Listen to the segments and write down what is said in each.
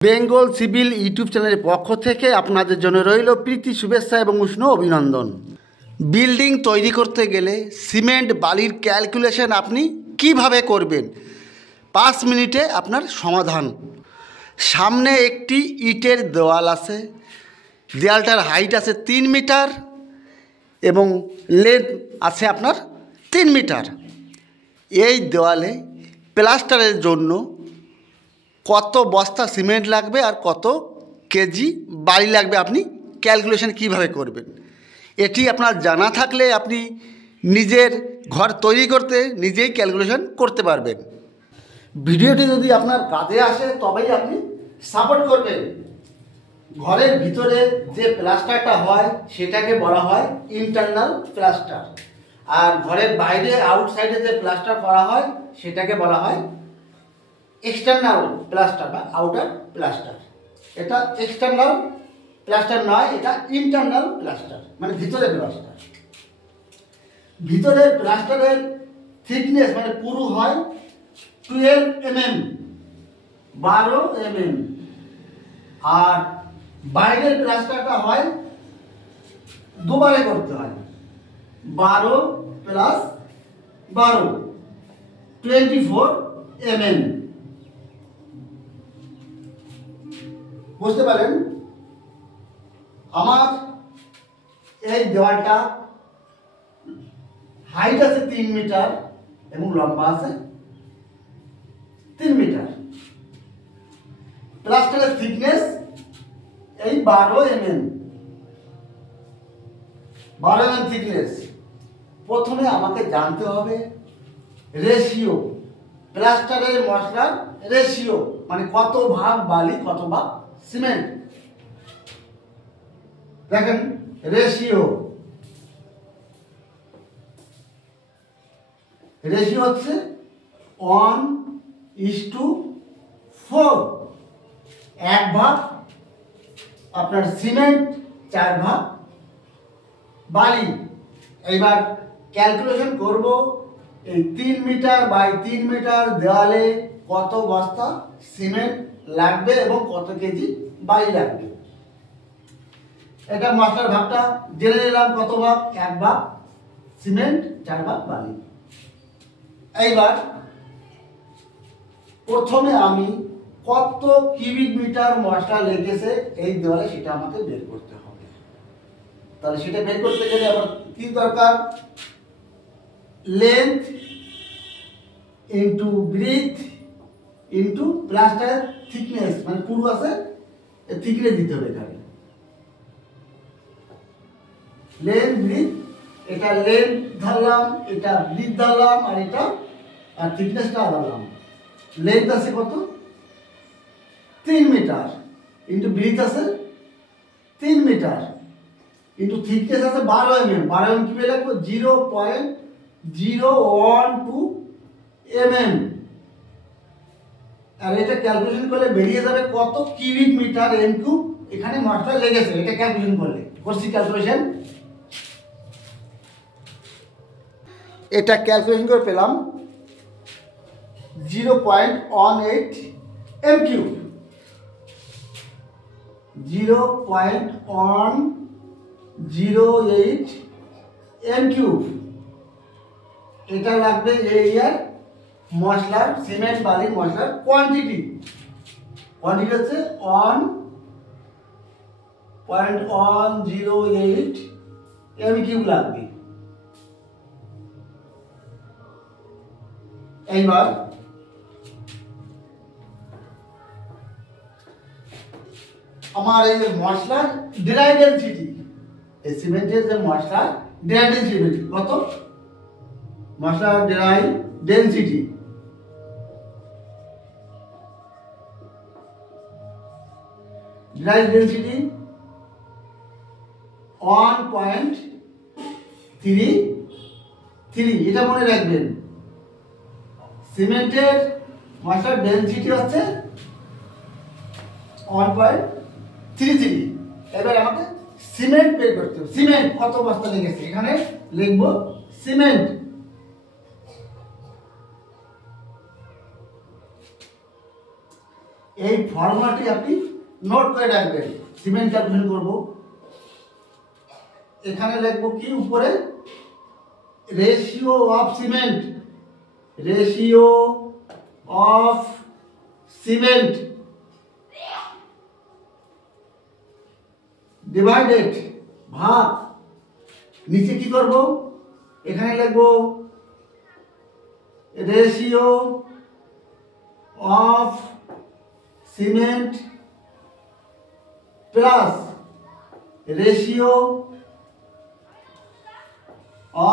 Bengal civil YouTube চ্যানেলের পক্ষ থেকে আপনাদের জন্য রইল প্রীতি শুভেচ্ছা এবং উষ্ণ অভিনন্দন। বিল্ডিং তৈরি করতে গেলে সিমেন্ট বালির ক্যালকুলেশন আপনি কিভাবে করবেন 5 মিনিটে আপনার সমাধান। সামনে একটি ইটের দেওয়াল আছে, দেওয়ালটার হাইট আছে 3 মিটার এবং লেন্থ আছে আপনার 3 মিটার। এই দেওয়ালে প্লাস্টারের জন্য কত বস্তা সিমেন্ট লাগবে আর কত কেজি বালি লাগবে আপনি ক্যালকুলেশন কিভাবে করবেন, এটি আপনার জানা থাকলে আপনি নিজের ঘর তৈরি করতে নিজেই ক্যালকুলেশন করতে পারবেন। ভিডিওটি যদি আপনার কাজে আসে তবেই আপনি সাপোর্ট করবেন। ঘরের ভিতরে যে প্লাস্টারটা হয় সেটাকে বলা হয় ইন্টারনাল প্লাস্টার, আর ঘরের বাইরে আউটসাইডে যে প্লাস্টার করা হয় সেটাকে বলা হয় এক্সটার্নাল প্লাস্টার বা আউটার প্লাস্টার। এটা এক্সটার্নাল প্লাস্টার নয়, এটা ইন্টারনাল প্লাস্টার, মানে ভিতরের প্লাস্টার। ভিতরের প্লাস্টারের থিকনেস মানে পুরু হয় 12 mm, 12 mm, আর বাইরের প্লাস্টারটা হয় দুবারে করতে হয় 12 + 12, 24 mm। বুঝতে পারেন? আমার এই দেওয়ালটা হাইট আছে 3 মিটার এবং লম্বা আছে 3 মিটার। প্লাস্টারের থিকনেস এই 12 mm, 12 mm থিকনেস। প্রথমে আমাকে জানতে হবে রেশিও, প্লাস্টারের মশলার রেশিও, মানে কত ভাগ বালি কত ভাগ সিমেন্ট। দেখেন রেশিও হচ্ছে 1:4। 1 ভাগ আপনার সিমেন্ট, 4 ভাগ বালি। এইবার ক্যালকুলেশন করব এই 3 মিটার বাই 3 মিটার দেওয়ালে কত বস্তা সিমেন্ট লাগবে এবং কত কেজি বালি লাগবে। এটা মশলার ভাগটা জেনে নিলাম, কত ভাগ? 1 ভাগ সিমেন্ট, 4 ভাগ বালি। এইবার প্রথমে আমি কত কিউবিক মিটার মশলা লেগেছে এই দেওয়ালে সেটা আমাকে বের করতে হবে। তাহলে সেটা বের করতে গেলে আমার কি দরকার? লেন্থ ইনটু ব্রিথ ইনটু প্লাস্টারের থিকনেস, মানে পুরু আছে থিকনেস দিতে হবে এখানে। লেন্থ ব্রিথ, এটা লেন্থ ধরলাম, এটা ব্রিথ ধরলাম, আর এটা আর থিকনেসটা ধরলাম। লেন্থ আছে কত? 3 মিটার ইনটু ব্রিথ আছে 3 মিটার ইনটু থিকনেস আছে 12 mm। 12 mm কি লিখবো? 0.012 mm। আর এটা ক্যালকুলেশন করলে বেরিয়ে যাবে কত কিউবিক মিটার এম কিউব এখানে মশলা লেগেছে। এটা ক্যালকুলেশন করলে করছি ক্যালকুলেশন, এটা ক্যালকুলেশন করে পেলাম 0.18 m কিউব। 0.108 m cube. এটা লাগবে এরিয়ার মশলার, সিমেন্ট বালি মশলার কোয়ান্টিটি। কোয়ান্টিটি হচ্ছে 1.108 m কিউব লাগবে। এইবার আমার এই যে মশলার ড্রাই ডেনসিটি, এই সিমেন্টের যে মশলার ড্রাই ডেনসিটি কত? মশলার ড্রাই ডেনসিটি ড্রাই ডেনসিটি 1.33। এটা মনে রাখবেন, সিমেন্টের মশলার ডেনসিটি হচ্ছে 1.33। এবার আমাকে সিমেন্ট বের করতে হবে। সিমেন্ট কত বস্তা লেগেছে এখানে লিখব সিমেন্ট। এই ফর্মুলাটি আপনি নোট করে রাখবেন। সিমেন্ট ক্যালকুলেশন করব, এখানে লিখব কি উপরে ratio of cement, ratio of cement divided ভাগ, নিচে কি করব এখানে লিখব ratio of cement plus ratio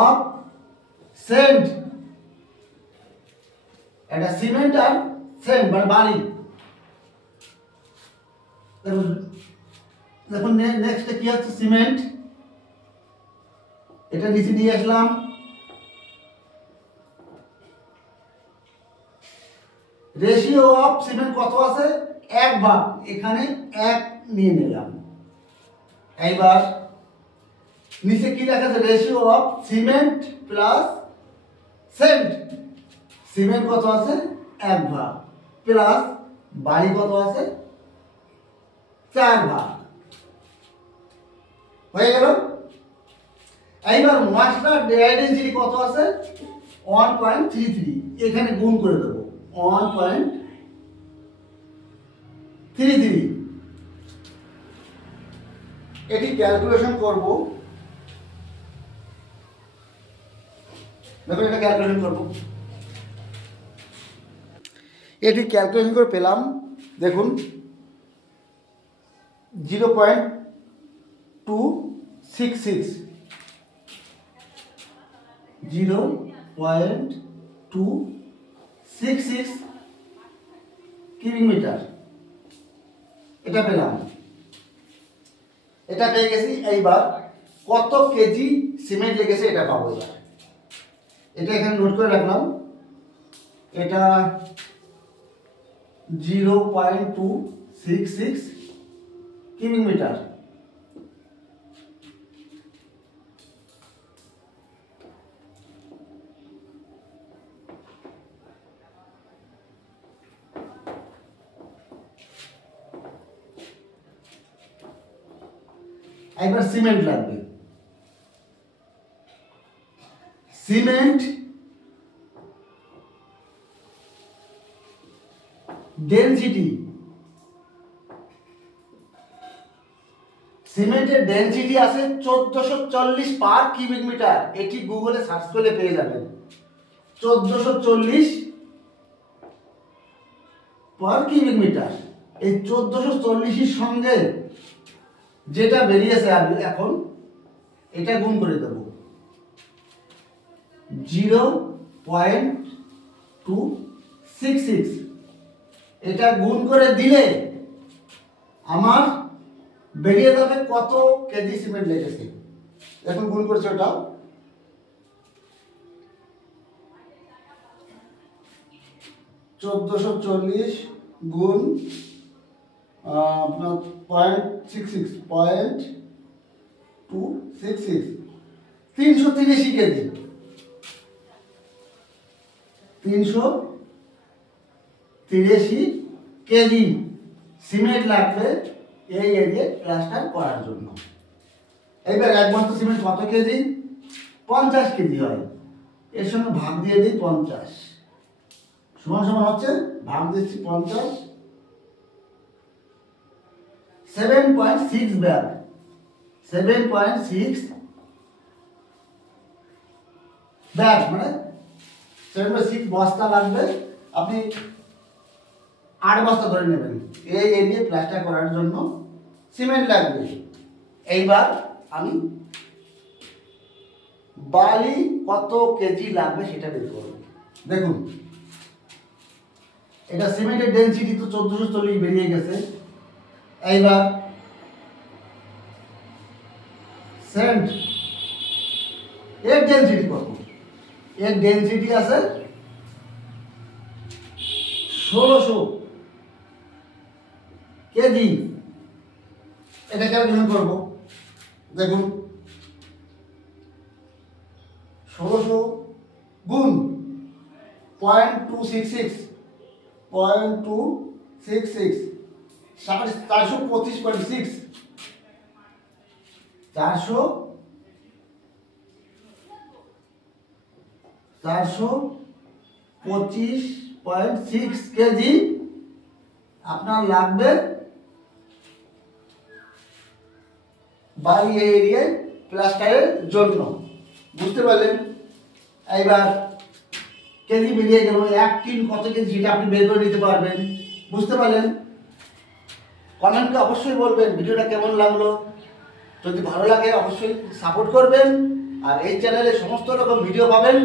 of sand, এটা সিমেন্ট আর সেন্ট মানে বালি। দেখুন নেক্সট কি হচ্ছে সিমেন্ট, এটা নিচে নিয়ে আসলাম, রেশিও অফ সিমেন্ট কত আছে 1/, এখানে 1 নিয়ে নিলাম। এইবার নিচে কি লেখা আছে ratio of cement plus sand, cement কত আছে 1/, প্লাস বালি কত আছে 4/, হয়ে গেল। এইবার মশলার ডেনসিটি কত আছে 1.33, এখানে গুণ করে দেব 1.33, এটি ক্যালকুলেশন করব। দেখুন এটা ক্যালকুলেশন করব, এটি ক্যালকুলেশন করে পেলাম দেখুন 0.266, 0.266 কিউবিক মিটার, এটা পেলাম, এটা পেয়ে গেছি। এইবার কত কেজি সিমেন্ট লেগেছে এটা পাবো। এবার এটা এখানে নোট করে রাখলাম, এটা 0.266 কিউবিক মিটার। একবার সিমেন্ট লাগবে, সিমেন্ট ডেনসিটি, সিমেন্টের ডেনসিটি আছে 1440 পার কিউবিক মিটার, এটি গুগলে সার্চ করলে পেয়ে যাবেন 1440 পার কিউবিক মিটার। এই 1440 এর সঙ্গে যেটা বেরিয়েছে এখন এটা গুণ করে দেব 0.266, এটা গুণ করে দিলে আমার বেরিয়ে যাবে কত কেজি সিমেন্ট লেগেছে। এখন গুণ করছে ওটা 1440 গুণ আপনার 0.266 330 কেজি, 330 কেজি সিমেন্ট লাগবে এই এরিয়া প্লাস্টার করার জন্য। এবার এক বস্তা সিমেন্ট কত কেজি 50 কেজি হয়, এর সঙ্গে ভাগ দিয়ে দিই 50, সমান সমান হচ্ছে ভাগ দিচ্ছি 50, 7.6 ব্যাগ, 7.6 ব্যাগ মানে 7.6 বস্তা লাগবে। আপনি 8 বস্তা ধরে নেবেন এই এরিয়া প্লাস্টার করার জন্য সিমেন্ট লাগবে। এইবার আমি বালি কত কেজি লাগবে সেটা বের করব। দেখুন এটা সিমেন্টের ডেনসিটি তো 1440 বেরিয়ে গেছে। এইবার সেন্ট এর ডেনসিটি কত, এর ডেনসিটি আছে 1600 কেজি, এটা ক্যালকুলেশন করব। দেখুন 1600 গুণ 0.266, 6 425.6 425.6 কেজি আপনার লাগবে বাড়ি এরিয়ায় প্লাস্টারের জন্য। বুঝতে পারলেন? এইবার কেজি বেরিয়ে গেল, 1 টিন কত কেজি সেটা আপনি বের করে নিতে পারবেন। বুঝতে পারলেন? কমেন্টে অবশ্যই বলবেন ভিডিওটা কেমন লাগলো। যদি ভালো লাগে অবশ্যই সাপোর্ট করবেন। আর এই চ্যানেলে সমস্ত রকম ভিডিও পাবেন।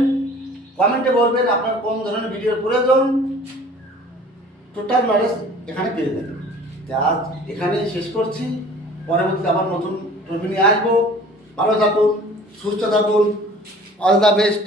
কমেন্টে বলবেন আপনার কোন ধরনের ভিডিওর প্রয়োজন। টোটাল নলেজ এখানে পেয়ে যাবেন। আজ এখানেই শেষ করছি। পরবর্তীতে আবার নতুন টপিক নিয়ে আসবো। ভালো থাকুন, সুস্থ থাকুন। All the best.